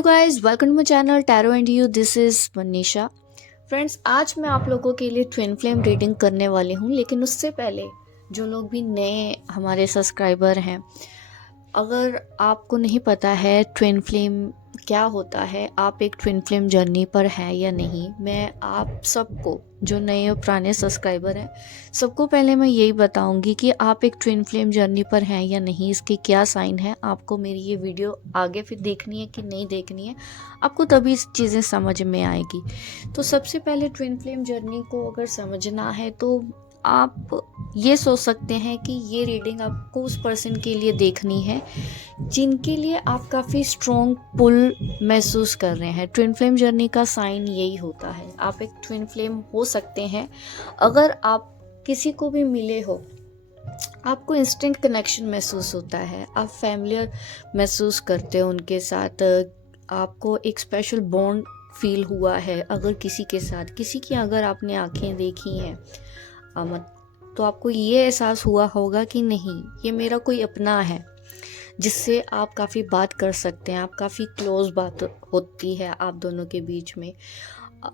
Hello guys, welcome to my channel tarot and you. This is Manisha. Friends, आज मैं आप लोगों के लिए ट्विन फ्लेम रीडिंग करने वाली हूँ, लेकिन उससे पहले जो लोग भी नए हमारे सब्सक्राइबर हैं, अगर आपको नहीं पता है ट्विन फ्लेम क्या होता है, आप एक ट्विन फ्लेम जर्नी पर हैं या नहीं, मैं आप सबको, जो नए और पुराने सब्सक्राइबर हैं, सबको पहले मैं यही बताऊंगी कि आप एक ट्विन फ्लेम जर्नी पर हैं या नहीं, इसके क्या साइन है। आपको मेरी ये वीडियो आगे फिर देखनी है कि नहीं देखनी है, आपको तभी चीज़ें समझ में आएगी। तो सबसे पहले ट्विन फ्लेम जर्नी को अगर समझना है तो आप ये सोच सकते हैं कि ये रीडिंग आपको उस पर्सन के लिए देखनी है जिनके लिए आप काफ़ी स्ट्रॉन्ग पुल महसूस कर रहे हैं। ट्विन फ्लेम जर्नी का साइन यही होता है, आप एक ट्विन फ्लेम हो सकते हैं अगर आप किसी को भी मिले हो, आपको इंस्टेंट कनेक्शन महसूस होता है, आप फैमिलियर महसूस करते हो उनके साथ, आपको एक स्पेशल बॉन्ड फील हुआ है। अगर किसी के साथ किसी की अगर आपने आंखें देखी हैं तो आपको ये एहसास हुआ होगा कि नहीं, ये मेरा कोई अपना है जिससे आप काफ़ी बात कर सकते हैं, आप काफ़ी क्लोज बात होती है आप दोनों के बीच में।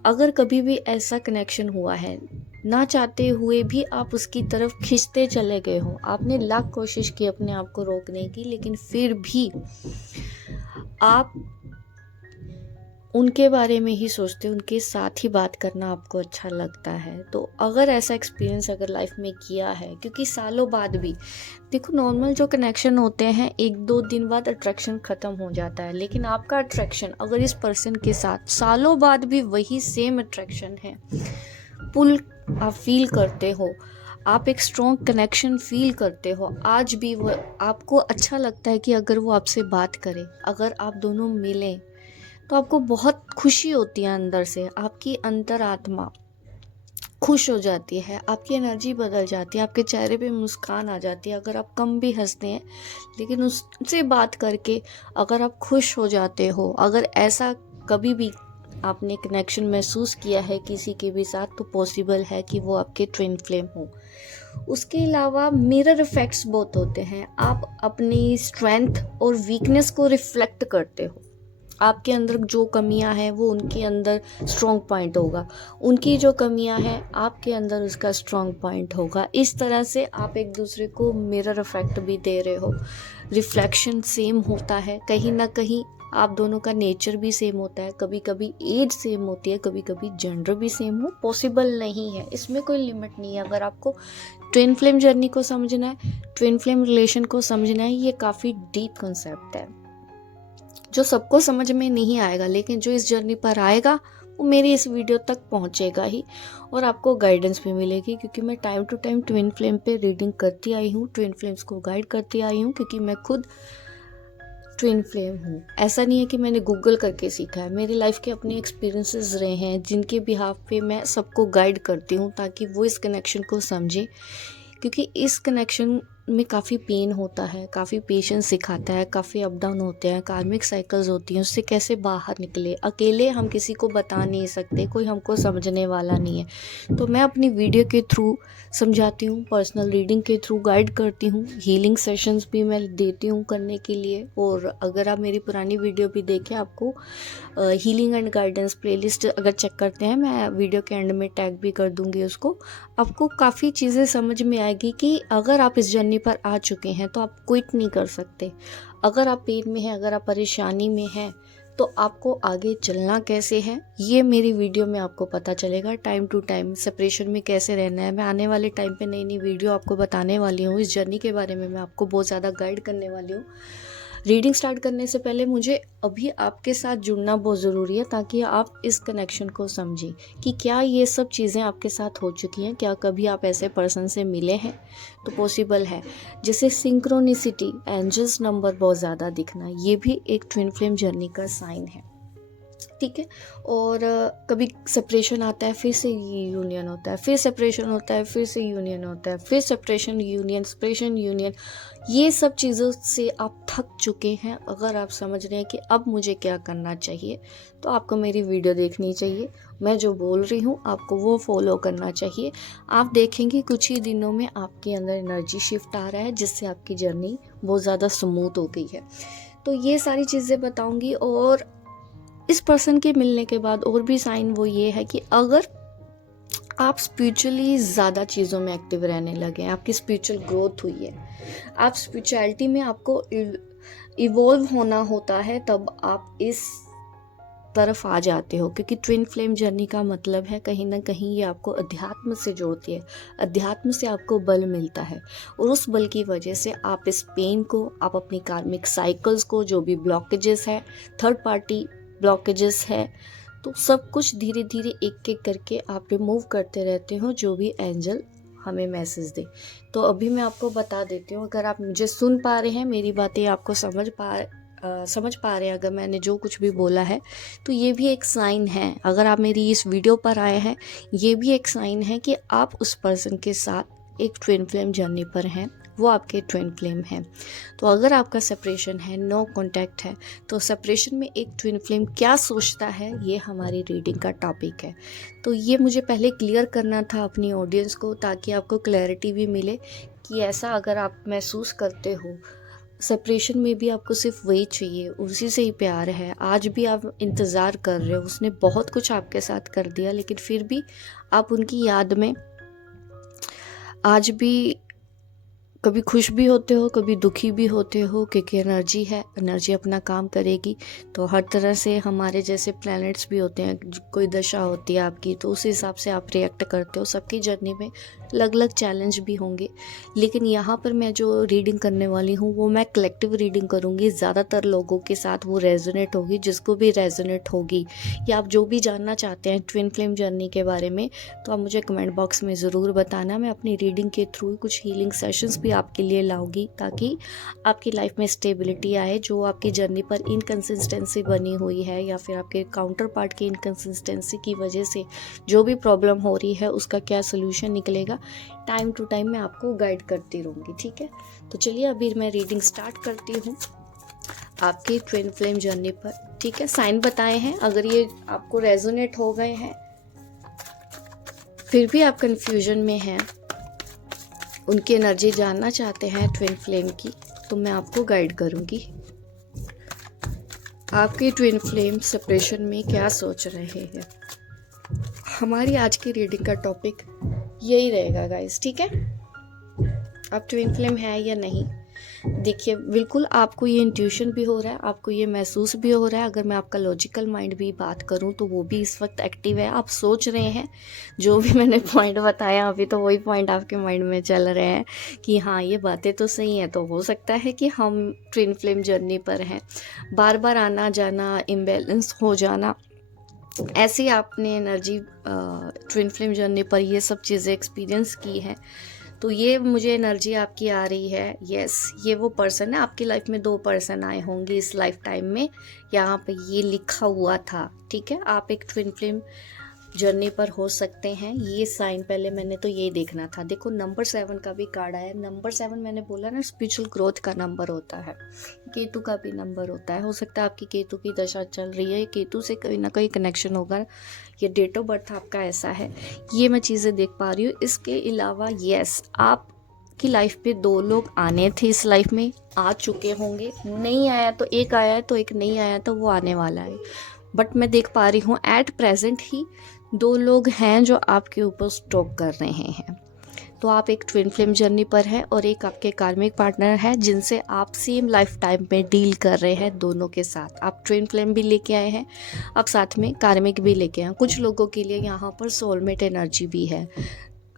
अगर कभी भी ऐसा कनेक्शन हुआ है, ना चाहते हुए भी आप उसकी तरफ खींचते चले गए हो, आपने लाख कोशिश की अपने आप को रोकने की, लेकिन फिर भी आप उनके बारे में ही सोचते, उनके साथ ही बात करना आपको अच्छा लगता है। तो अगर ऐसा एक्सपीरियंस अगर लाइफ में किया है, क्योंकि सालों बाद भी देखो, नॉर्मल जो कनेक्शन होते हैं 1-2 दिन बाद अट्रैक्शन ख़त्म हो जाता है, लेकिन आपका अट्रैक्शन अगर इस पर्सन के साथ सालों बाद भी वही सेम अट्रैक्शन है, पुल आप फील करते हो, आप एक स्ट्रॉन्ग कनेक्शन फील करते हो, आज भी वो आपको अच्छा लगता है कि अगर वो आपसे बात करे, अगर आप दोनों मिलें, तो आपको बहुत खुशी होती है अंदर से, आपकी अंतरात्मा खुश हो जाती है, आपकी एनर्जी बदल जाती है, आपके चेहरे पे मुस्कान आ जाती है। अगर आप कम भी हंसते हैं, लेकिन उससे बात करके अगर आप खुश हो जाते हो, अगर ऐसा कभी भी आपने कनेक्शन महसूस किया है किसी के भी साथ, तो पॉसिबल है कि वो आपके ट्विन फ्लेम हो। उसके अलावा मिरर इफेक्ट्स बहुत होते हैं, आप अपनी स्ट्रेंथ और वीकनेस को रिफ्लेक्ट करते हो। आपके अंदर जो कमियां हैं वो उनके अंदर स्ट्रॉन्ग पॉइंट होगा, उनकी जो कमियां हैं आपके अंदर उसका स्ट्रॉन्ग पॉइंट होगा। इस तरह से आप एक दूसरे को मिरर इफेक्ट भी दे रहे हो, रिफ्लेक्शन सेम होता है, कहीं ना कहीं आप दोनों का नेचर भी सेम होता है, कभी कभी एज सेम होती है, कभी कभी जेंडर भी सेम हो, पॉसिबल नहीं है, इसमें कोई लिमिट नहीं है। अगर आपको ट्विन फ्लेम जर्नी को समझना है, ट्विन फ्लेम रिलेशन को समझना है, ये काफ़ी डीप कंसेप्ट है जो सबको समझ में नहीं आएगा, लेकिन जो इस जर्नी पर आएगा वो मेरी इस वीडियो तक पहुंचेगा ही, और आपको गाइडेंस भी मिलेगी, क्योंकि मैं time to time twin flame पे रीडिंग करती आई हूँ, ट्विन फ्लेम्स को गाइड करती आई हूँ, क्योंकि मैं खुद ट्विन फ्लेम हूँ। ऐसा नहीं है कि मैंने गूगल करके सीखा है, मेरी लाइफ के अपने एक्सपीरियंसेस रहे हैं जिनके बिहाफ पे मैं सबको गाइड करती हूँ ताकि वो इस कनेक्शन को समझे, क्योंकि इस कनेक्शन में काफ़ी पेन होता है, काफ़ी पेशेंस सिखाता है, काफ़ी अप डाउन होते हैं, कार्मिक साइकिल्स होती हैं, उससे कैसे बाहर निकले। अकेले हम किसी को बता नहीं सकते, कोई हमको समझने वाला नहीं है, तो मैं अपनी वीडियो के थ्रू समझाती हूँ, पर्सनल रीडिंग के थ्रू गाइड करती हूँ, हीलिंग सेशंस भी मैं देती हूँ करने के लिए। और अगर आप मेरी पुरानी वीडियो भी देखें, आपको हीलिंग एंड गाइडेंस प्लेलिस्ट अगर चेक करते हैं, मैं वीडियो के एंड में टैग भी कर दूंगी उसको, आपको काफ़ी चीज़ें समझ में आएगी कि अगर आप इस जर्नी पर आ चुके हैं तो आप क्विट नहीं कर सकते। अगर आप पेन में हैं, अगर आप परेशानी में हैं, तो आपको आगे चलना कैसे है ये मेरी वीडियो में आपको पता चलेगा। टाइम टू टाइम सेपरेशन में कैसे रहना है, मैं आने वाले टाइम पे नई नई वीडियो आपको बताने वाली हूँ, इस जर्नी के बारे में मैं आपको बहुत ज़्यादा गाइड करने वाली हूँ। रीडिंग स्टार्ट करने से पहले मुझे अभी आपके साथ जुड़ना बहुत ज़रूरी है, ताकि आप इस कनेक्शन को समझें कि क्या ये सब चीज़ें आपके साथ हो चुकी हैं, क्या कभी आप ऐसे पर्सन से मिले हैं, तो पॉसिबल है। जैसे सिंक्रोनिसिटी, एंजल्स नंबर बहुत ज़्यादा दिखना, ये भी एक ट्विन फ्लेम जर्नी का साइन है, ठीक है। और कभी सेपरेशन आता है, फिर से यूनियन होता है, फिर सेपरेशन होता है, फिर से यूनियन होता है, फिर सेपरेशन यूनियन, सेपरेशन यूनियन, ये सब चीज़ों से आप थक चुके हैं। अगर आप समझ रहे हैं कि अब मुझे क्या करना चाहिए, तो आपको मेरी वीडियो देखनी चाहिए, मैं जो बोल रही हूँ आपको वो फॉलो करना चाहिए। आप देखेंगे कुछ ही दिनों में आपके अंदर एनर्जी शिफ्ट आ रहा है, जिससे आपकी जर्नी बहुत ज़्यादा स्मूथ हो गई है। तो ये सारी चीज़ें बताऊँगी, और इस पर्सन के मिलने के बाद और भी साइन वो ये है कि अगर आप स्पिरिचुअली ज़्यादा चीज़ों में एक्टिव रहने लगे हैं, आपकी स्पिरिचुअल ग्रोथ हुई है, आप स्पिरिचुअलिटी में आपको इवॉल्व होना होता है, तब आप इस तरफ आ जाते हो। क्योंकि ट्विन फ्लेम जर्नी का मतलब है कहीं ना कहीं ये आपको अध्यात्म से जोड़ती है, अध्यात्म से आपको बल मिलता है, और उस बल की वजह से आप इस पेन को, आप अपनी कार्मिक साइकिल्स को, जो भी ब्लॉकेजेस है, थर्ड पार्टी ब्लॉकेजेस है, तो सब कुछ धीरे धीरे एक एक करके आप रिमूव करते रहते हो, जो भी एंजल हमें मैसेज दे। तो अभी मैं आपको बता देती हूँ, अगर आप मुझे सुन पा रहे हैं, मेरी बातें आपको समझ पा रहे हैं, अगर मैंने जो कुछ भी बोला है, तो ये भी एक साइन है। अगर आप मेरी इस वीडियो पर आए हैं, ये भी एक साइन है कि आप उस पर्सन के साथ एक ट्विन फ्लेम जर्नी पर हैं, वो आपके ट्विन फ्लेम हैं। तो अगर आपका सेपरेशन है, नो कांटेक्ट है, तो सेपरेशन में एक ट्विन फ्लेम क्या सोचता है, ये हमारी रीडिंग का टॉपिक है। तो ये मुझे पहले क्लियर करना था अपनी ऑडियंस को, ताकि आपको क्लैरिटी भी मिले कि ऐसा अगर आप महसूस करते हो, सेपरेशन में भी आपको सिर्फ वही चाहिए, उसी से ही प्यार है, आज भी आप इंतज़ार कर रहे हो, उसने बहुत कुछ आपके साथ कर दिया, लेकिन फिर भी आप उनकी याद में आज भी कभी खुश भी होते हो, कभी दुखी भी होते हो, क्योंकि एनर्जी है, एनर्जी अपना काम करेगी। तो हर तरह से हमारे जैसे प्लैनेट्स भी होते हैं, कोई दशा होती है आपकी, तो उस हिसाब से आप रिएक्ट करते हो। सबकी जर्नी में अलग अलग चैलेंज भी होंगे, लेकिन यहाँ पर मैं जो रीडिंग करने वाली हूँ वो मैं कलेक्टिव रीडिंग करूँगी। ज़्यादातर लोगों के साथ वो रेजोनेट होगी, जिसको भी रेजोनेट होगी, या आप जो भी जानना चाहते हैं ट्विन फ्लेम जर्नी के बारे में, तो आप मुझे कमेंट बॉक्स में ज़रूर बताना। मैं अपनी रीडिंग के थ्रू कुछ हीलिंग सेशंस भी आपके लिए लाऊंगी, ताकि आपकी लाइफ में स्टेबिलिटी आए। जो आपकी जर्नी पर इनकंसिस्टेंसी बनी हुई है, या फिर आपके काउंटर पार्ट की इनकंसिस्टेंसी की वजह से जो भी प्रॉब्लम हो रही है, उसका क्या सोल्यूशन निकलेगा, टाइम टू टाइम मैं आपको गाइड करती रहूँगी। ठीक है, तो चलिए अभी मैं रीडिंग स्टार्ट करती हूँ आपकी ट्विन फ्लेम जर्नी पर। ठीक है, साइन बताए हैं, अगर ये आपको रेजोनेट हो गए हैं, फिर भी आप कंफ्यूजन में हैं, उनकी एनर्जी जानना चाहते हैं ट्विन फ्लेम की, तो मैं आपको गाइड करूंगी। आपकी ट्विन फ्लेम सेपरेशन में क्या सोच रहे हैं, हमारी आज की रीडिंग का टॉपिक यही रहेगा गाइस। ठीक है, आप ट्विन फ्लेम है या नहीं, देखिए बिल्कुल आपको ये इंट्यूशन भी हो रहा है, आपको ये महसूस भी हो रहा है। अगर मैं आपका लॉजिकल माइंड भी बात करूं, तो वो भी इस वक्त एक्टिव है। आप सोच रहे हैं, जो भी मैंने पॉइंट बताया अभी, तो वही पॉइंट आपके माइंड में चल रहे हैं कि हाँ ये बातें तो सही हैं। तो हो सकता है कि हम ट्विन फ्लेम जर्नी पर हैं, बार बार आना जाना, इम्बैलेंस हो जाना, ऐसी आपने एनर्जी ट्विन फ्लेम जर्नी पर ये सब चीज़ें एक्सपीरियंस की हैं। तो ये मुझे एनर्जी आपकी आ रही है। यस, ये वो पर्सन है, आपकी लाइफ में 2 पर्सन आए होंगे इस लाइफ टाइम में, यहाँ पे ये लिखा हुआ था। ठीक है, आप एक ट्विन फ्लेम जर्नी पर हो सकते हैं, ये साइन पहले मैंने तो ये देखना था। देखो नंबर 7 का भी कार्ड आया। नंबर 7 मैंने बोला ना, स्पिरिचुअल ग्रोथ का नंबर होता है, केतु का भी नंबर होता है। हो सकता है आपकी केतु की दशा चल रही है, केतु से कोई ना कोई कनेक्शन होगा, ये डेट ऑफ बर्थ आपका ऐसा है, ये मैं चीज़ें देख पा रही हूँ। इसके अलावा यस, आप की लाइफ पे 2 लोग आने थे, इस लाइफ में आ चुके होंगे, नहीं आया तो एक आया है, तो एक नहीं आया तो वो आने वाला है। बट मैं देख पा रही हूँ एट प्रेजेंट ही 2 लोग हैं जो आपके ऊपर स्टॉक कर रहे हैं। तो आप एक ट्विन फ्लेम जर्नी पर हैं, और एक आपके कार्मिक पार्टनर है जिनसे आप सेम लाइफ टाइम में डील कर रहे हैं। दोनों के साथ आप ट्विन फ्लेम भी लेके आए हैं, आप साथ में कार्मिक भी लेके आए हैं। कुछ लोगों के लिए यहाँ पर सोलमेट एनर्जी भी है,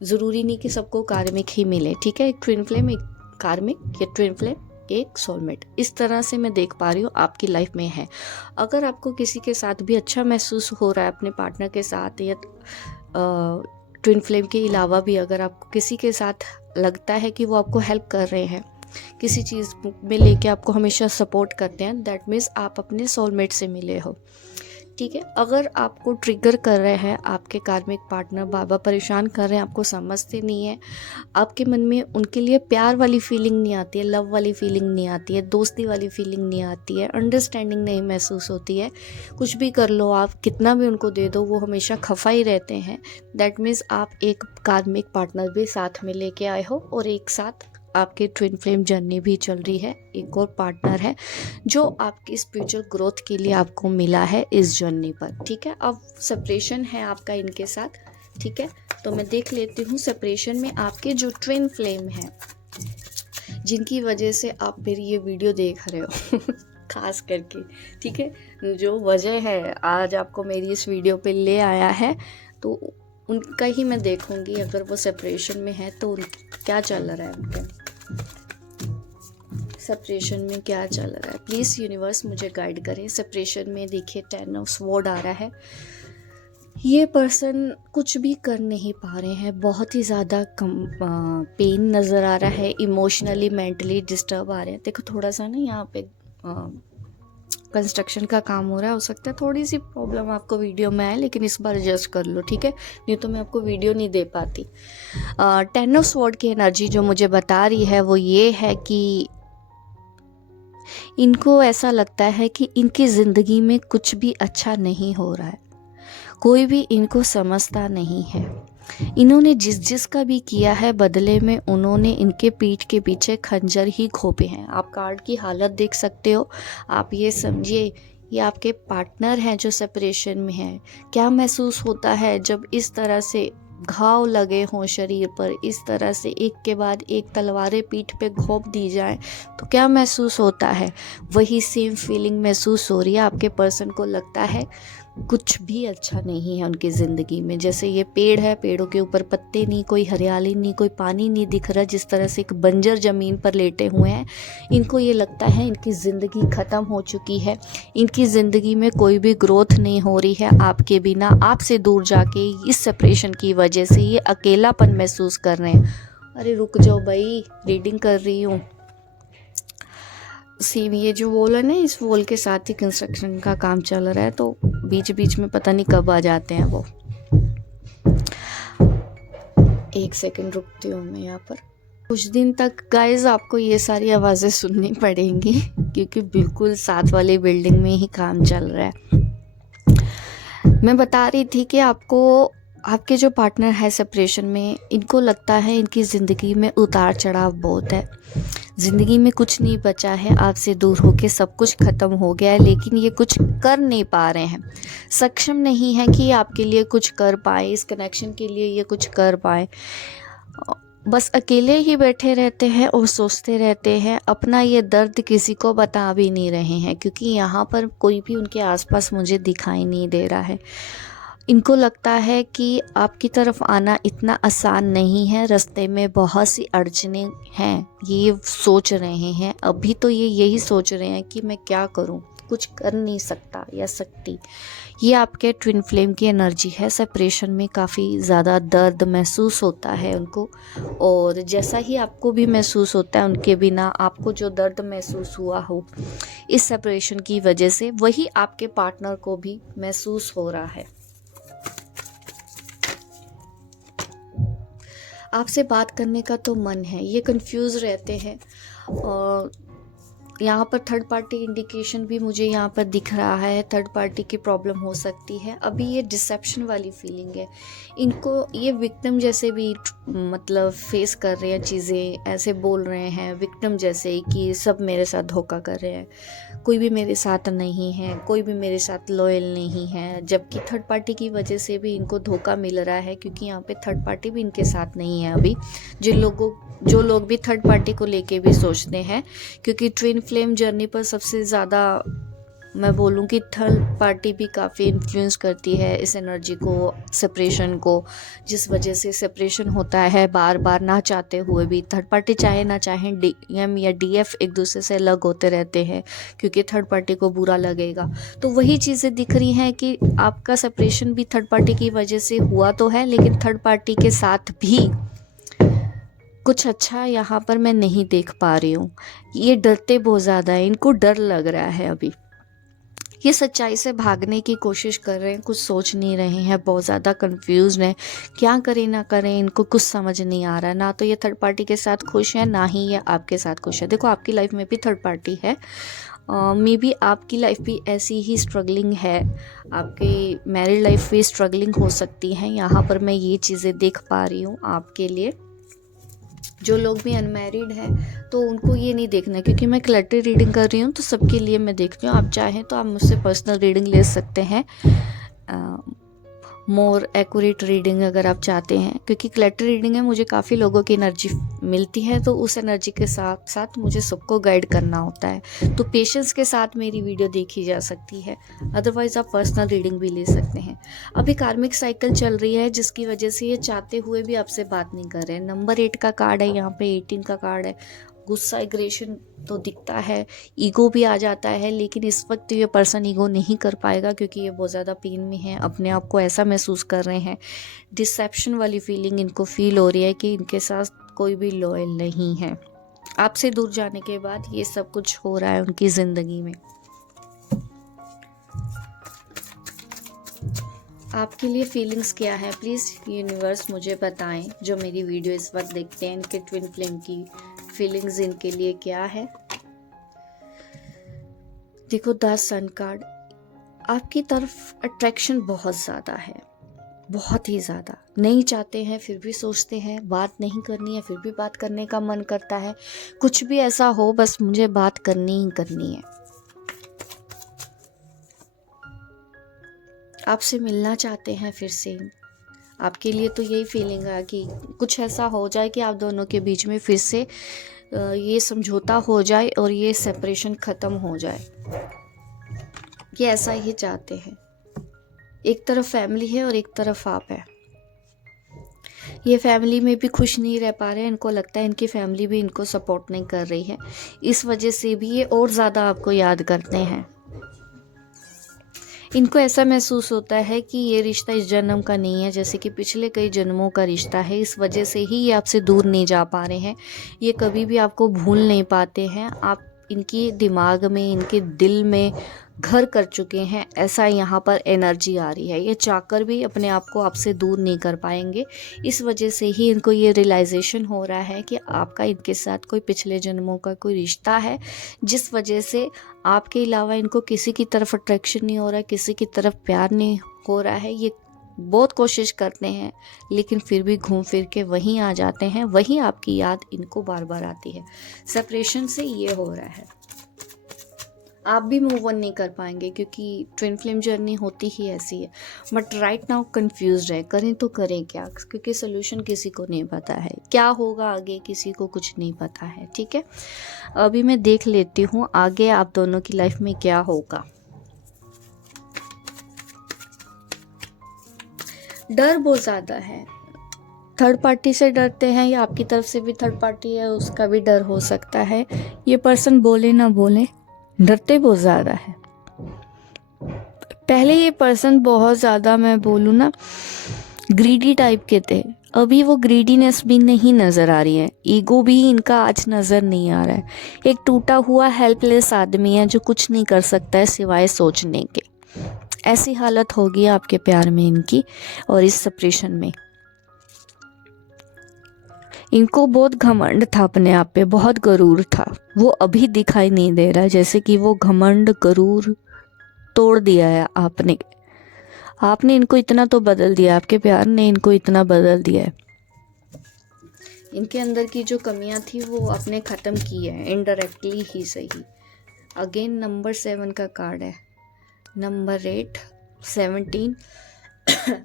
ज़रूरी नहीं कि सबको कार्मिक ही मिले। ठीक है, एक ट्विन फ्लेम, एक कार्मिक, या ट्विन फ्लेम, एक सोलमेट, इस तरह से मैं देख पा रही हूँ आपकी लाइफ में है। अगर आपको किसी के साथ भी अच्छा महसूस हो रहा है, अपने पार्टनर के साथ या ट्विन फ्लेम के अलावा भी, अगर आपको किसी के साथ लगता है कि वो आपको हेल्प कर रहे हैं, किसी चीज़ में लेके आपको हमेशा सपोर्ट करते हैं, दैट मीन्स आप अपने सोलमेट से मिले हो। ठीक है, अगर आपको ट्रिगर कर रहे हैं आपके कार्मिक पार्टनर, बाबा परेशान कर रहे हैं, आपको समझते नहीं है, आपके मन में उनके लिए प्यार वाली फीलिंग नहीं आती है, लव वाली फीलिंग नहीं आती है, दोस्ती वाली फीलिंग नहीं आती है, अंडरस्टैंडिंग नहीं महसूस होती है, कुछ भी कर लो आप, कितना भी उनको दे दो, वो हमेशा खफा ही रहते हैं, दैट मीन्स आप एक कार्मिक पार्टनर भी साथ में लेके आए हो, और एक साथ आपकी ट्विन फ्लेम जर्नी भी चल रही है। एक और पार्टनर है जो आपकी स्पिरिचुअल ग्रोथ के लिए आपको मिला है इस जर्नी पर, ठीक है। अब सेपरेशन है आपका इनके साथ, ठीक है। तो मैं देख लेती हूँ सेपरेशन में आपके जो ट्विन फ्लेम है, जिनकी वजह से आप मेरी ये वीडियो देख रहे हो खास करके, ठीक है। जो वजह है आज आपको मेरी इस वीडियो पे ले आया है, तो उनका ही मैं देखूंगी। अगर वो सेपरेशन में है तो क्या चल रहा है उनके सेपरेशन में, क्या चल रहा है। प्लीज़ यूनिवर्स मुझे गाइड करें। सेपरेशन में देखिए 10 ऑफ स्वॉर्ड आ रहा है। ये पर्सन कुछ भी कर नहीं पा रहे हैं, बहुत ही ज़्यादा पेन नज़र आ रहा है, इमोशनली मेंटली डिस्टर्ब आ रहे हैं। देखो थोड़ा सा ना यहाँ पे कंस्ट्रक्शन का काम हो रहा है, हो सकता है थोड़ी सी प्रॉब्लम आपको वीडियो में आए, लेकिन इस बार एडजस्ट कर लो, ठीक है, नहीं तो मैं आपको वीडियो नहीं दे पाती। 10 ऑफ स्वॉर्ड की एनर्जी जो मुझे बता रही है वो ये है कि इनको ऐसा लगता है कि इनकी ज़िंदगी में कुछ भी अच्छा नहीं हो रहा है, कोई भी इनको समझता नहीं है। इन्होंने जिस का भी किया है, बदले में उन्होंने इनके पीठ के पीछे खंजर ही घोंपे हैं। आप कार्ड की हालत देख सकते हो। आप ये समझिए ये आपके पार्टनर हैं जो सेपरेशन में हैं। क्या महसूस होता है जब इस तरह से घाव लगे हों शरीर पर, इस तरह से एक के बाद एक तलवारें पीठ पे घोंप दी जाएं, तो क्या महसूस होता है। वही सेम फीलिंग महसूस हो रही है। आपके पर्सन को लगता है कुछ भी अच्छा नहीं है उनकी ज़िंदगी में। जैसे ये पेड़ है, पेड़ों के ऊपर पत्ते नहीं, कोई हरियाली नहीं, कोई पानी नहीं दिख रहा, जिस तरह से एक बंजर ज़मीन पर लेटे हुए हैं। इनको ये लगता है इनकी ज़िंदगी ख़त्म हो चुकी है, इनकी ज़िंदगी में कोई भी ग्रोथ नहीं हो रही है। आपके बिना, आपसे दूर जाके इस सेपरेशन की वजह से ये अकेलापन महसूस कर रहे हैं। अरे रुक जाओ भाई, रीडिंग कर रही हूँ। सेम ये जो वॉल है ना, इस वॉल के साथ ही कंस्ट्रक्शन का काम चल रहा है, तो बीच बीच में पता नहीं कब आ जाते हैं वो। एक सेकंड रुकती हूँ मैं यहाँ पर। कुछ दिन तक गाइस आपको ये सारी आवाज़ें सुननी पड़ेंगी, क्योंकि बिल्कुल साथ वाली बिल्डिंग में ही काम चल रहा है। मैं बता रही थी कि आपको आपके जो पार्टनर है सेपरेशन में, इनको लगता है इनकी ज़िंदगी में उतार चढ़ाव बहुत है, ज़िंदगी में कुछ नहीं बचा है, आपसे दूर होके सब कुछ ख़त्म हो गया है, लेकिन ये कुछ कर नहीं पा रहे हैं, सक्षम नहीं है कि आपके लिए कुछ कर पाए, इस कनेक्शन के लिए ये कुछ कर पाए। बस अकेले ही बैठे रहते हैं और सोचते रहते हैं। अपना ये दर्द किसी को बता भी नहीं रहे हैं, क्योंकि यहाँ पर कोई भी उनके आसपास मुझे दिखाई नहीं दे रहा है। इनको लगता है कि आपकी तरफ आना इतना आसान नहीं है, रास्ते में बहुत सी अड़चनें हैं, ये सोच रहे हैं। अभी तो ये यही सोच रहे हैं कि मैं क्या करूं, कुछ कर नहीं सकता या सकती। ये आपके ट्विन फ्लेम की एनर्जी है। सेपरेशन में काफ़ी ज़्यादा दर्द महसूस होता है उनको, और जैसा ही आपको भी महसूस होता है उनके बिना, आपको जो दर्द महसूस हुआ हो इस सेपरेशन की वजह से, वही आपके पार्टनर को भी महसूस हो रहा है। आपसे बात करने का तो मन है, ये कंफ्यूज रहते हैं। और यहाँ पर थर्ड पार्टी इंडिकेशन भी मुझे यहाँ पर दिख रहा है, थर्ड पार्टी की प्रॉब्लम हो सकती है। अभी ये डिसेप्शन वाली फीलिंग है इनको, ये विक्टिम जैसे भी मतलब फेस कर रहे हैं चीज़ें, ऐसे बोल रहे हैं विक्टिम जैसे कि सब मेरे साथ धोखा कर रहे हैं, कोई भी मेरे साथ नहीं है, कोई भी मेरे साथ लॉयल नहीं है। जबकि थर्ड पार्टी की वजह से भी इनको धोखा मिल रहा है, क्योंकि यहाँ पे थर्ड पार्टी भी इनके साथ नहीं है अभी। जो लोग भी थर्ड पार्टी को लेके भी सोचते हैं, क्योंकि ट्विन फ्लेम जर्नी पर सबसे ज़्यादा मैं बोलूँ कि थर्ड पार्टी भी काफ़ी इन्फ्लुएंस करती है इस एनर्जी को, सेपरेशन को। जिस वजह से सेपरेशन होता है बार बार ना चाहते हुए भी, थर्ड पार्टी चाहे ना चाहे DM या DF एक दूसरे से अलग होते रहते हैं, क्योंकि थर्ड पार्टी को बुरा लगेगा। तो वही चीज़ें दिख रही हैं कि आपका सेपरेशन भी थर्ड पार्टी की वजह से हुआ तो है, लेकिन थर्ड पार्टी के साथ भी कुछ अच्छा यहाँ पर मैं नहीं देख पा रही हूँ। ये डरते बहुत ज़्यादा है, इनको डर लग रहा है अभी। ये सच्चाई से भागने की कोशिश कर रहे हैं, कुछ सोच नहीं रहे हैं, बहुत ज़्यादा कंफ्यूज हैं, क्या करें ना करें इनको कुछ समझ नहीं आ रहा है। ना तो ये थर्ड पार्टी के साथ खुश है, ना ही ये आपके साथ खुश है। देखो आपकी लाइफ में भी थर्ड पार्टी है, मे बी आपकी लाइफ भी ऐसी ही स्ट्रगलिंग है, आपकी मैरिड लाइफ भी स्ट्रगलिंग हो सकती है। यहाँ पर मैं ये चीज़ें देख पा रही हूँ आपके लिए। जो लोग भी अनमैरिड हैं तो उनको ये नहीं देखना, क्योंकि मैं कलेक्टिव रीडिंग कर रही हूँ तो सबके लिए मैं देखती हूँ। आप चाहें तो आप मुझसे पर्सनल रीडिंग ले सकते हैं, मोर एक्यूरेट रीडिंग अगर आप चाहते हैं, क्योंकि कलेक्टिव रीडिंग है, मुझे काफ़ी लोगों की एनर्जी मिलती है, तो उस एनर्जी के साथ साथ मुझे सबको गाइड करना होता है। तो पेशेंस के साथ मेरी वीडियो देखी जा सकती है, अदरवाइज़ आप पर्सनल रीडिंग भी ले सकते हैं। अभी कार्मिक साइकिल चल रही है जिसकी वजह से ये चाहते हुए भी आपसे बात नहीं कर रहे हैं। नंबर 8 का कार्ड है, यहाँ पे 18 का कार्ड है। गुस्सा, एग्रेशन तो दिखता है, ईगो भी आ जाता है, लेकिन इस वक्त ये पर्सन ईगो नहीं कर पाएगा क्योंकि ये बहुत ज़्यादा पेन में है, अपने आप को ऐसा महसूस कर रहे हैं। डिसेप्शन वाली फीलिंग इनको फील हो रही है कि इनके साथ कोई भी लॉयल नहीं है। आपसे दूर जाने के बाद ये सब कुछ हो रहा है उनकी ज़िंदगी में। आपके लिए फीलिंग्स क्या है, प्लीज़ यूनिवर्स मुझे बताएं। जो मेरी वीडियो इस वक्त देखते हैं, इनके ट्विन फ्लेम की फीलिंग्स इनके लिए क्या है। देखो, द सन कार्ड, आपकी तरफ अट्रैक्शन बहुत ज़्यादा है, बहुत ही ज़्यादा। नहीं चाहते हैं फिर भी सोचते हैं, बात नहीं करनी है फिर भी बात करने का मन करता है। कुछ भी ऐसा हो, बस मुझे बात करनी ही करनी है। आपसे मिलना चाहते हैं फिर से। आपके लिए तो यही फीलिंग है कि कुछ ऐसा हो जाए कि आप दोनों के बीच में फिर से ये समझौता हो जाए और ये सेपरेशन ख़त्म हो जाए। ये ऐसा ही चाहते हैं। एक तरफ फैमिली है और एक तरफ आप है। ये फैमिली में भी खुश नहीं रह पा रहे हैं, इनको लगता है इनकी फैमिली भी इनको सपोर्ट नहीं कर रही है, इस वजह से भी ये और ज़्यादा आपको याद करते हैं। इनको ऐसा महसूस होता है कि ये रिश्ता इस जन्म का नहीं है, जैसे कि पिछले कई जन्मों का रिश्ता है, इस वजह से ही ये आपसे दूर नहीं जा पा रहे हैं। ये कभी भी आपको भूल नहीं पाते हैं। आप इनके दिमाग में, इनके दिल में घर कर चुके हैं, ऐसा यहाँ पर एनर्जी आ रही है। ये चाहकर भी अपने आप को आपसे दूर नहीं कर पाएंगे। इस वजह से ही इनको ये रियलाइजेशन हो रहा है कि आपका इनके साथ कोई पिछले जन्मों का कोई रिश्ता है, जिस वजह से आपके अलावा इनको किसी की तरफ अट्रैक्शन नहीं हो रहा है, किसी की तरफ प्यार नहीं हो रहा है। ये बहुत कोशिश करते हैं लेकिन फिर भी घूम फिर के वहीं आ जाते हैं, वहीं आपकी याद इनको बार बार आती है। सेपरेशन से ये हो रहा है। आप भी मूव ऑन नहीं कर पाएंगे क्योंकि ट्विन फ्लेम जर्नी होती ही ऐसी है। बट राइट नाउ कंफ्यूज है, करें तो करें क्या, क्योंकि सोल्यूशन किसी को नहीं पता है, क्या होगा आगे किसी को कुछ नहीं पता है। ठीक है, अभी मैं देख लेती हूँ आगे आप दोनों की लाइफ में क्या होगा। डर बहुत ज़्यादा है, थर्ड पार्टी से डरते हैं या आपकी तरफ से भी थर्ड पार्टी है उसका भी डर हो सकता है। ये पर्सन बोले ना बोले, डरते बहुत ज़्यादा है। पहले ये पर्सन बहुत ज़्यादा, मैं बोलूँ ना, ग्रीडी टाइप के थे, अभी वो ग्रीडीनेस भी नहीं नज़र आ रही है, ईगो भी इनका आज नज़र नहीं आ रहा है। एक टूटा हुआ हेल्पलेस आदमी है जो कुछ नहीं कर सकता है सिवाय सोचने के। ऐसी हालत होगी आपके प्यार में इनकी और इस सेपरेशन में। इनको बहुत घमंड था अपने आप पे, बहुत गरूर था, वो अभी दिखाई नहीं दे रहा, जैसे कि वो घमंड गरूर तोड़ दिया है आपने इनको इतना तो बदल दिया, आपके प्यार ने इनको इतना बदल दिया है। इनके अंदर की जो कमियां थी वो आपने ख़त्म की है, इनडायरेक्टली ही सही। अगेन नंबर 7 का कार्ड है, नंबर 8, 17।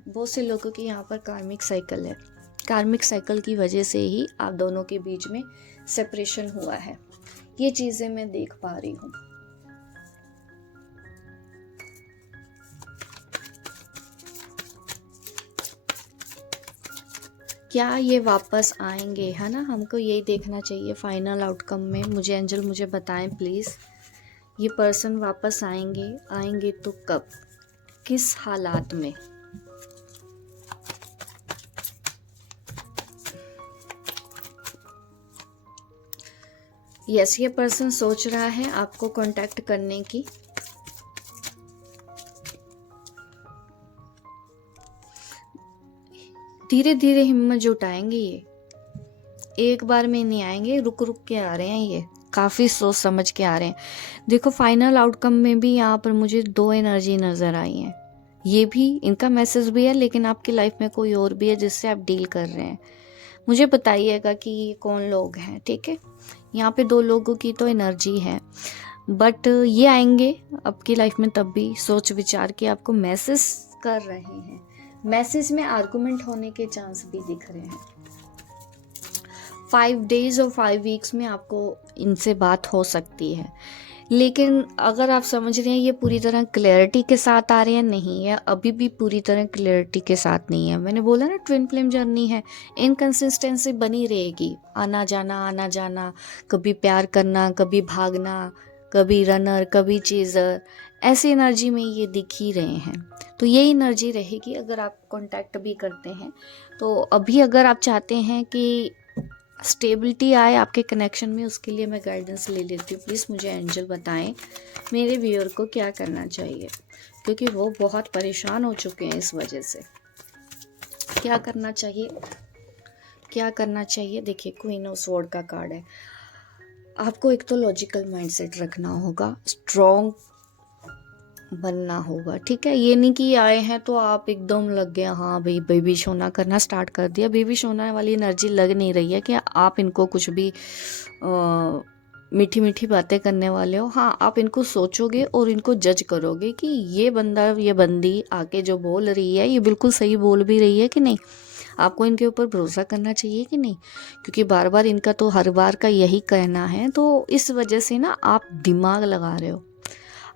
बहुत से लोगों की यहाँ पर कार्मिक साइकिल है, कार्मिक साइकिल की वजह से ही आप दोनों के बीच में सेपरेशन हुआ है। ये चीज़ें मैं देख पा रही हूँ। क्या ये वापस आएंगे, है ना, हमको यही देखना चाहिए फाइनल आउटकम में। मुझे एंजल मुझे बताएं प्लीज़, ये पर्सन वापस आएंगे तो कब, किस हालात में। यस, ये पर्सन सोच रहा है आपको कांटेक्ट करने की। धीरे धीरे हिम्मत जुटाएंगे, ये एक बार में नहीं आएंगे, रुक रुक के आ रहे हैं, ये काफ़ी सोच समझ के आ रहे हैं। देखो फाइनल आउटकम में भी यहाँ पर मुझे 2 एनर्जी नज़र आई हैं। ये भी इनका मैसेज भी है, लेकिन आपकी लाइफ में कोई और भी है जिससे आप डील कर रहे हैं। मुझे बताइएगा कि ये कौन लोग हैं, ठीक है। यहाँ पे 2 लोगों की तो एनर्जी है, बट ये आएंगे आपकी लाइफ में तब भी सोच विचार के आपको मैसेज कर रहे हैं। मैसेज में आर्गुमेंट होने के चांस भी दिख रहे हैं। 5 डेज और 5 वीक्स में आपको इनसे बात हो सकती है, लेकिन अगर आप समझ रहे हैं ये पूरी तरह क्लैरिटी के साथ आ रहे हैं, नहीं है, अभी भी पूरी तरह क्लैरिटी के साथ नहीं है। मैंने बोला ना ट्विन फ्लेम जर्नी है, इनकंसिस्टेंसी बनी रहेगी, आना जाना, कभी प्यार करना, कभी भागना, कभी रनर, कभी चेजर, ऐसी एनर्जी में ये दिख ही रहे हैं। तो यही एनर्जी रहेगी अगर आप कांटेक्ट भी करते हैं। तो अभी अगर आप चाहते हैं कि स्टेबिलिटी आए आपके कनेक्शन में, उसके लिए मैं गाइडेंस ले लेती हूँ। प्लीज़ मुझे एंजल बताएं मेरे व्यूअर को क्या करना चाहिए, क्योंकि वो बहुत परेशान हो चुके हैं इस वजह से। क्या करना चाहिए, क्या करना चाहिए? देखिए, क्वीन ऑफ स्वॉर्ड का कार्ड है। आपको एक तो लॉजिकल माइंडसेट रखना होगा, स्ट्रॉन्ग बनना होगा, ठीक है। ये नहीं कि आए हैं तो आप एकदम लग गए, हाँ भाई बेबी शोना करना स्टार्ट कर दिया। बेबी शोना वाली एनर्जी लग नहीं रही है कि आप इनको कुछ भी मीठी मीठी बातें करने वाले हो। हाँ, आप इनको सोचोगे और इनको जज करोगे कि ये बंदा, ये बंदी आके जो बोल रही है ये बिल्कुल सही बोल भी रही है कि नहीं। आपको इनके ऊपर भरोसा करना चाहिए कि नहीं, क्योंकि बार बार इनका तो हर बार का यही कहना है। तो इस वजह से ना आप दिमाग लगा रहे हो,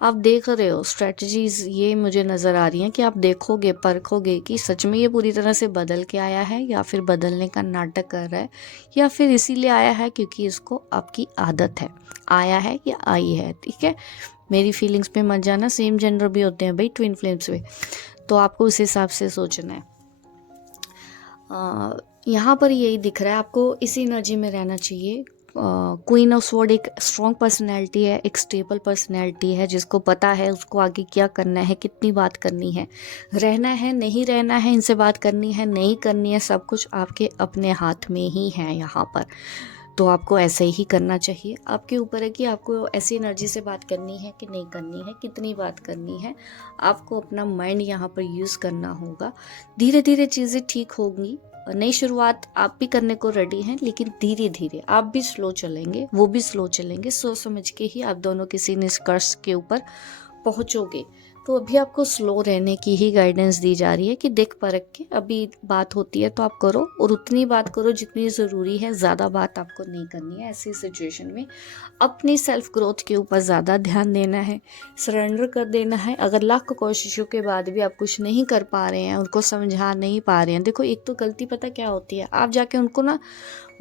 आप देख रहे हो स्ट्रेटजीज, ये मुझे नज़र आ रही हैं कि आप देखोगे, परखोगे कि सच में ये पूरी तरह से बदल के आया है या फिर बदलने का नाटक कर रहा है, या फिर इसीलिए आया है क्योंकि इसको आपकी आदत है, आया है या आई है, ठीक है। मेरी फीलिंग्स पे मत जाना, सेम जेंडर भी होते हैं भाई ट्विन फ्लेम्स में, तो आपको उस हिसाब से सोचना है। यहाँ पर यही दिख रहा है, आपको इसी एनर्जी में रहना चाहिए। क्वीन ऑफ स्वॉर्ड एक स्ट्रॉन्ग पर्सनैलिटी है, एक स्टेबल पर्सनैलिटी है, जिसको पता है उसको आगे क्या करना है, कितनी बात करनी है, रहना है नहीं रहना है, इनसे बात करनी है नहीं करनी है, सब कुछ आपके अपने हाथ में ही है यहाँ पर। तो आपको ऐसे ही करना चाहिए। आपके ऊपर है कि आपको ऐसी एनर्जी से बात करनी है कि नहीं करनी है, कितनी बात करनी है। आपको अपना माइंड यहाँ पर यूज़ करना होगा। धीरे धीरे चीज़ें ठीक होंगी। नई शुरुआत आप भी करने को रेडी हैं, लेकिन धीरे धीरे आप भी स्लो चलेंगे, वो भी स्लो चलेंगे। सोच समझ के ही आप दोनों किसी निष्कर्ष के ऊपर पहुंचोगे। तो अभी आपको स्लो रहने की ही गाइडेंस दी जा रही है कि देख परख के अभी बात होती है तो आप करो, और उतनी बात करो जितनी ज़रूरी है, ज़्यादा बात आपको नहीं करनी है। ऐसी सिचुएशन में अपनी सेल्फ ग्रोथ के ऊपर ज़्यादा ध्यान देना है, सरेंडर कर देना है। अगर लाख कोशिशों के बाद भी आप कुछ नहीं कर पा रहे हैं, उनको समझा नहीं पा रहे हैं, देखो एक तो गलती पता क्या होती है, आप जाके उनको ना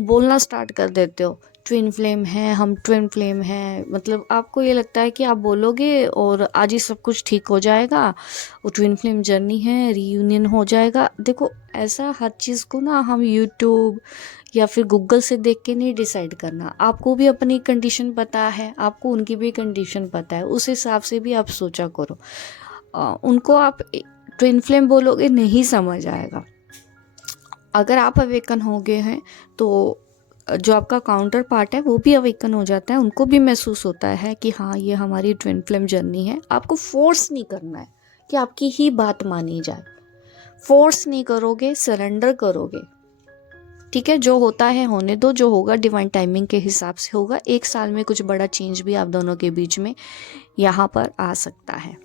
बोलना स्टार्ट कर देते हो, ट्विन फ्लेम है, हम ट्विन फ्लेम हैं, मतलब आपको ये लगता है कि आप बोलोगे और आज ही सब कुछ ठीक हो जाएगा, वो ट्विन फ्लेम जर्नी है, रीयूनियन हो जाएगा। देखो ऐसा हर चीज़ को ना हम यूट्यूब या फिर गूगल से देख के नहीं डिसाइड करना। आपको भी अपनी कंडीशन पता है, आपको उनकी भी कंडीशन पता है, उस हिसाब से भी आप सोचा करो। उनको आप ट्विन फ्लेम बोलोगे नहीं समझ आएगा। अगर आप अवेकन हो गए हैं तो जो आपका काउंटर पार्ट है वो भी अवेकन हो जाता है, उनको भी महसूस होता है कि हाँ ये हमारी ट्विन फ्लेम जर्नी है। आपको फोर्स नहीं करना है कि आपकी ही बात मानी जाए, फोर्स नहीं करोगे, सरेंडर करोगे, ठीक है। जो होता है होने दो, जो होगा डिवाइन टाइमिंग के हिसाब से होगा। 1 साल में कुछ बड़ा चेंज भी आप दोनों के बीच में यहाँ पर आ सकता है,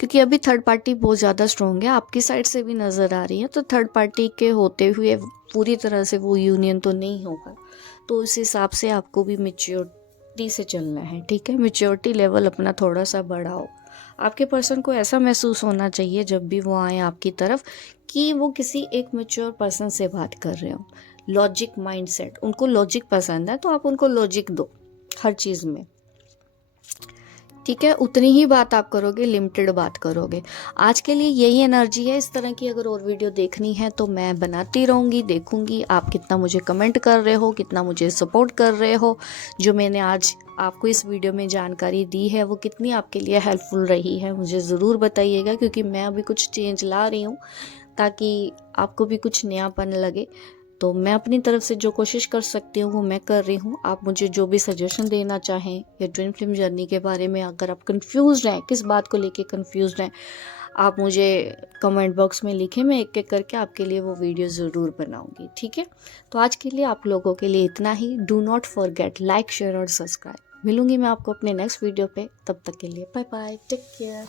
क्योंकि अभी थर्ड पार्टी बहुत ज़्यादा स्ट्रॉन्ग है, आपकी साइड से भी नज़र आ रही है। तो थर्ड पार्टी के होते हुए पूरी तरह से वो यूनियन तो नहीं होगा, तो उस हिसाब से आपको भी मैच्योरिटी से चलना है, ठीक है। मैच्योरिटी लेवल अपना थोड़ा सा बढ़ाओ। आपके पर्सन को ऐसा महसूस होना चाहिए जब भी वो आए आपकी तरफ कि वो किसी एक मैच्योर पर्सन से बात कर रहे हो। लॉजिक माइंडसेट, उनको लॉजिक पसंद है तो आप उनको लॉजिक दो हर चीज़ में, ठीक है। उतनी ही बात आप करोगे, लिमिटेड बात करोगे। आज के लिए यही एनर्जी है। इस तरह की अगर और वीडियो देखनी है तो मैं बनाती रहूँगी, देखूँगी आप कितना मुझे कमेंट कर रहे हो, कितना मुझे सपोर्ट कर रहे हो। जो मैंने आज आपको इस वीडियो में जानकारी दी है वो कितनी आपके लिए हेल्पफुल रही है, मुझे ज़रूर बताइएगा, क्योंकि मैं अभी कुछ चेंज ला रही हूँ ताकि आपको भी कुछ नयापन लगे। तो मैं अपनी तरफ से जो कोशिश कर सकती हूँ वो मैं कर रही हूँ। आप मुझे जो भी सजेशन देना चाहें या ट्विन फ्लेम जर्नी के बारे में अगर आप कंफ्यूज्ड हैं, किस बात को लेके कंफ्यूज्ड हैं, आप मुझे कमेंट बॉक्स में लिखें, मैं एक एक करके आपके लिए वो वीडियो ज़रूर बनाऊंगी, ठीक है। तो आज के लिए आप लोगों के लिए इतना ही। Do not forget like, share और सब्सक्राइब। मिलूंगी मैं आपको अपने नेक्स्ट वीडियो पे, तब तक के लिए बाय बाय, टेक केयर।